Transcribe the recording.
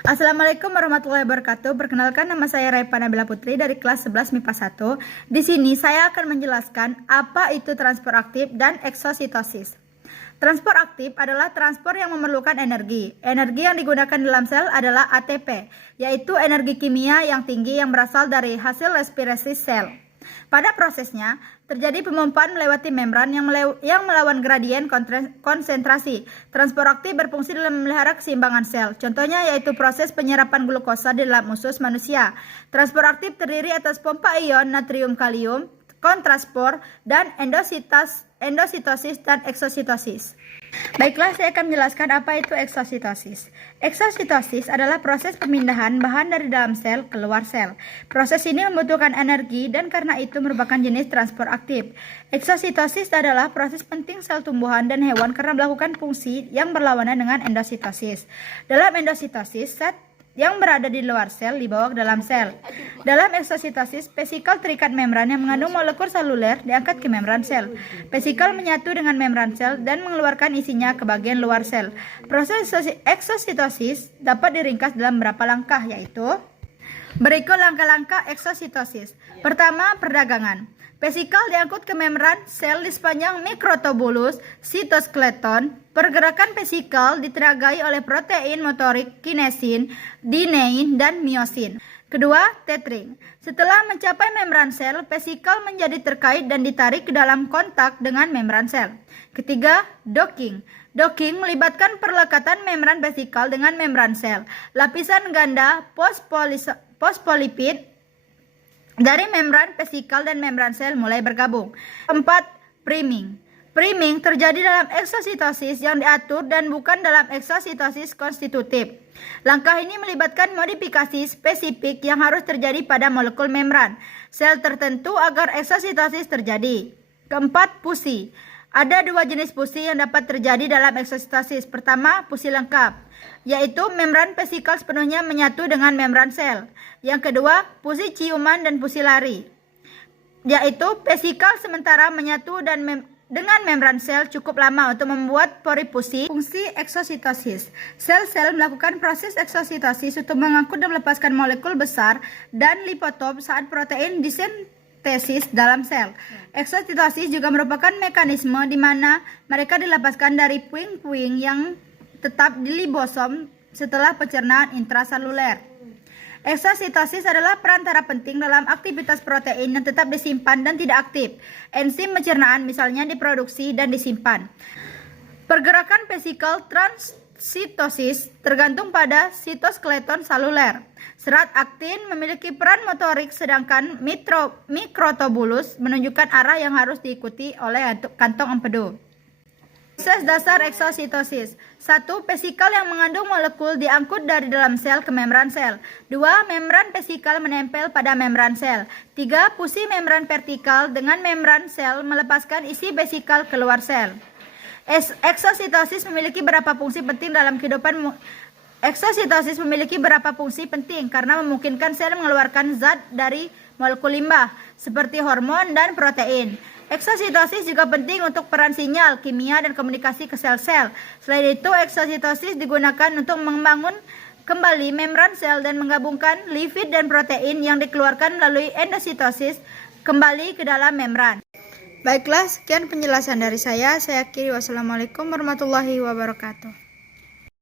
Assalamualaikum warahmatullahi wabarakatuh. Perkenalkan, nama saya Raipa Nabila Putri dari kelas 11 MIPA 1. Di sini saya akan menjelaskan apa itu transport aktif dan eksositosis. Transport aktif adalah transport yang memerlukan energi. Energi yang digunakan dalam sel adalah ATP, yaitu energi kimia yang tinggi yang berasal dari hasil respirasi sel. Pada prosesnya, terjadi pemompaan melewati membran yang melawan gradien konsentrasi. Transport aktif berfungsi dalam memelihara keseimbangan sel. Contohnya yaitu proses penyerapan glukosa di dalam usus manusia. Transport aktif terdiri atas pompa ion natrium kalium, kontraspor, dan endositosis dan eksositosis. Baiklah, saya akan menjelaskan apa itu eksositosis. Eksositosis adalah proses pemindahan bahan dari dalam sel keluar sel. Proses ini membutuhkan energi dan karena itu merupakan jenis transport aktif. Eksositosis adalah proses penting sel tumbuhan dan hewan karena melakukan fungsi yang berlawanan dengan endositosis. Dalam endositosis, zat yang berada di luar sel dibawa ke dalam sel. Dalam eksositosis, vesikel terikat membran yang mengandung molekul seluler diangkat ke membran sel. Vesikel menyatu dengan membran sel dan mengeluarkan isinya ke bagian luar sel. Proses eksositosis dapat diringkas dalam beberapa langkah, yaitu berikut langkah-langkah eksositosis. Pertama, perdagangan. Vesikel diangkut ke membran sel di sepanjang mikrotubulus sitoskeleton. Pergerakan vesikel ditenagai oleh protein motorik kinesin, dinein, dan miosin. Kedua, tethering. Setelah mencapai membran sel, vesikel menjadi terkait dan ditarik ke dalam kontak dengan membran sel. Ketiga, docking. Docking melibatkan perlekatan membran vesikel dengan membran sel. Lapisan ganda fosfolipid dari membran vesikel dan membran sel mulai bergabung. Keempat, priming. Priming terjadi dalam eksositosis yang diatur dan bukan dalam eksositosis konstitutif. Langkah ini melibatkan modifikasi spesifik yang harus terjadi pada molekul membran sel tertentu agar eksositosis terjadi. Keempat, fusi. Ada dua jenis fusi yang dapat terjadi dalam eksositosis. Pertama, fusi lengkap, yaitu membran vesikel sepenuhnya menyatu dengan membran sel. Yang kedua, fusi ciuman dan fusi lari, yaitu vesikel sementara menyatu dengan membran sel cukup lama untuk membuat porifusi. Fungsi eksositosis. Sel-sel melakukan proses eksositosis untuk mengangkut dan melepaskan molekul besar dan lipotop saat protein disintesis dalam sel. Eksositosis juga merupakan mekanisme di mana mereka dilepaskan dari puing-puing yang tetap di libosom setelah pencernaan intraseluler. Eksositosis adalah perantara penting dalam aktivitas protein yang tetap disimpan dan tidak aktif. Enzim pencernaan misalnya diproduksi dan disimpan. Pergerakan vesikel transitosis tergantung pada sitoskeleton seluler. Serat aktin memiliki peran motorik sedangkan mikrotubulus menunjukkan arah yang harus diikuti oleh kantong empedu. Proses dasar eksositosis. 1. Vesikel yang mengandung molekul diangkut dari dalam sel ke membran sel. 2. Membran vesikel menempel pada membran sel. 3. Fusi membran vertikal dengan membran sel melepaskan isi vesikel keluar sel. Eksositosis memiliki beberapa fungsi penting dalam kehidupan. Eksositosis memiliki beberapa fungsi penting karena memungkinkan sel mengeluarkan zat dari molekul limbah seperti hormon dan protein. Eksositosis juga penting untuk peran sinyal, kimia, dan komunikasi ke sel-sel. Selain itu, eksositosis digunakan untuk membangun kembali membran sel dan menggabungkan lipid dan protein yang dikeluarkan melalui endositosis kembali ke dalam membran. Baiklah, sekian penjelasan dari saya. Saya akhiri. Wassalamualaikum warahmatullahi wabarakatuh.